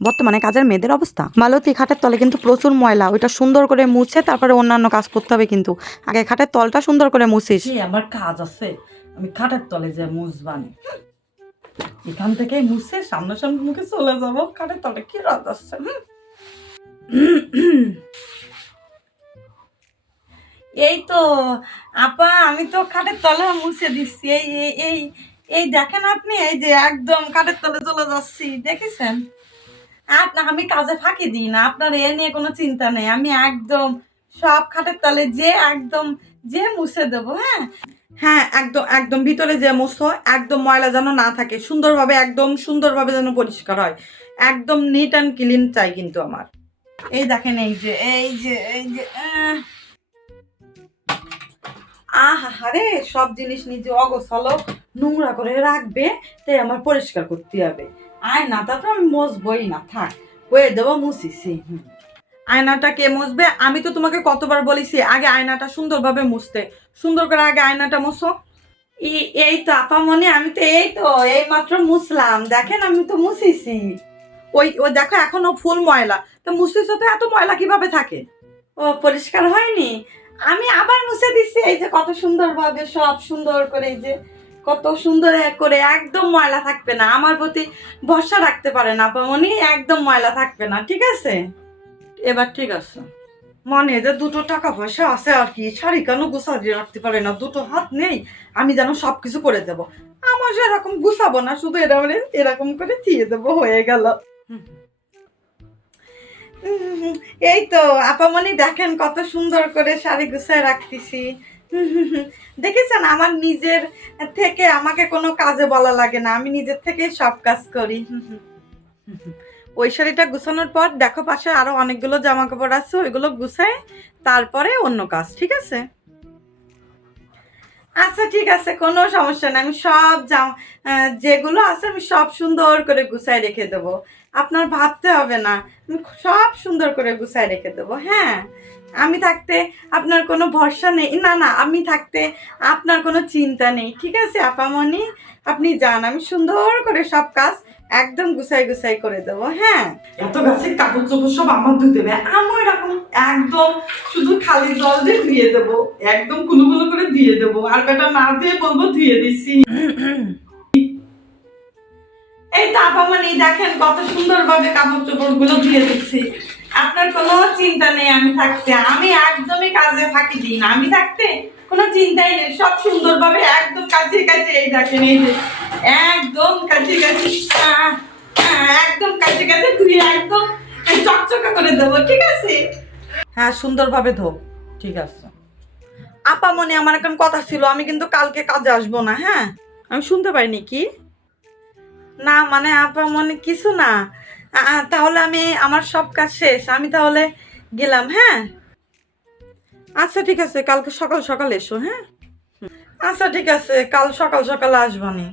বর্তমানে কাজের মেয়েদের অবস্থা মালতী খাটের তলে কিন্তু প্রচুর ময়লা, ওইটা সুন্দর করে মুছে তারপরে অন্যান্য কাজ করতে হবে। কিন্তু আগে খাটের তলটা সুন্দর করে মুছিস। আমার কাজ আছে, আমি খাটের তলে যে মুছবানি, এখান থেকে মুছে সামনাসামনি মুখে চলে যাবো। খাটের তলে কি রাত আছে। এই তো আপা, আমি তো খাটের তলে মুছে দিচ্ছি। এই এই এই এই দেখেন আপনি, এই যে একদম খাটের তলে চলে যাচ্ছি, দেখেছেন? আমি কাজে ফাঁকি দিই না, আপনার এ নিয়ে কোনো চিন্তা নেই। আমি একদম সব খাটের তলে যে একদম যে মুছে দেবো। হ্যাঁ হ্যাঁ, একদম একদম ভিতরে যে মুছো, একদম ময়লা যেন না থাকে, সুন্দরভাবে একদম সুন্দরভাবে যেন পরিষ্কার হয়, একদম নিট অ্যান্ড ক্লিন চাই কিন্তু আমার। এই দেখেন, এই যে এই যে এই যে আরে সব জিনিস নিজে অগোছালো নোংরা করে রাখবে, তাই আমার পরিষ্কার করতে হবে। আয়নাটা তো আমি মুছবই না, থাক হয়ে দেবো, মুছিছি। আয়নাটা কে মুছবে? আমি তো তোমাকে কতবার বলেছি আগে আয়নাটা সুন্দরভাবে মুছতে, সুন্দর করে আগে আয়নাটা মুছো। এই তো আপামনি, আমি তো এই মাত্র মুছলাম, দেখেন আমি তো মুছিছি। ওই দেখো এখনো ফুল ময়লা, তো মুছিস তো এত ময়লা কিভাবে থাকে? ও পরিষ্কার হয়নি, আমি আবার মুছে দিচ্ছি। এই যে কত সুন্দর ভাবে সব সুন্দর করে, এই যে কত সুন্দর করে, একদম ময়লা থাকবে না। আমার প্রতি ভরসা রাখতে পারেন আপামনি, একদম ময়লা থাকবে না, ঠিক আছে? এবার ঠিক আছে। মনে যে দুটো টাকা পয়সা আছে আর কি, শাড়ি কেন গুছাতে রাখতে পারে না, দুটো হাত নেই, আমি যেন সবকিছু করে দেব। আমার সেরকম গুছাবো না, শুধু এরকম করে দিয়ে দেবো, হয়ে গেল। এই তো আপামনি, দেখেন কত সুন্দর করে শাড়ি গুছায় রাখতেছি। দেখেছেন, আমার নিজের থেকে আমাকে কোনো কাজে বলা লাগে না, আমি নিজের থেকে সব কাজ করি। ওই শাড়িটা গুছানোর পর দেখো পাশে আরো অনেকগুলো জামা কাপড় আছে, ওইগুলো গুছায় তারপরে অন্য কাজ, ঠিক আছে? আচ্ছা ঠিক আছে, কোনো সমস্যা নেই, আমি সব যেগুলো আছে আমি সব সুন্দর করে গুছায় রেখে দেবো। আপনার ভাবতে হবে না, আমি সব সুন্দর করে গুছায় রেখে দেবো। হ্যাঁ, আমি থাকতে আপনার কোনো ভরসা নেই, না না, আমি থাকতে আপনার কোনো চিন্তা নেই, ঠিক আছে আপামনি? আপনি যান, আমি সুন্দর করে সব কাজ একদম গুছাই গুছাই করে দেবো। হ্যাঁ, এত গাছের কাপড় চোপড় সব আমার ধুতে হবে, আমি এরকম একদম শুধু খালি জল দিয়ে ধুয়ে দেবো, একদম কুলুকুলু করে ধুয়ে দেবো, আর বেটা না দিয়ে বলবো ধুয়ে দিছি। এই তো আপামনি, দেখেন কত সুন্দর ভাবে কাপড় চোপড় গুলো ধুয়ে দিচ্ছি। আপনার কোনো চিন্তা নেই, আমি থাকতে আমি একদমই কাজে ফাঁকি দিই না, আমি থাকতে কোনো চিন্তাই নেই, সব সুন্দরভাবে একদম কাছে কাছে, এই দেখেন এই যে একদম কাছে কাছে, একদম কাছে কাছে ধুয়ে একদম চকচকা করে দেবো, ঠিক আছে? হ্যাঁ, সুন্দরভাবে ধো, ঠিক আছে। আপামনি, আমার এখন কথা ছিল, আমি কিন্তু কালকে কাজে আসবো না। হ্যাঁ, আমি শুনতে পাইনি কি? না মানে আপামনি কিছু না। তাহলে আমি আমার সব কাজ শেষ, আমি তাহলে গেলাম। হ্যাঁ আচ্ছা ঠিক আছে, কালকে সকাল সকাল এসো। হ্যাঁ আচ্ছা ঠিক আছে, কাল সকাল সকাল আসবানি।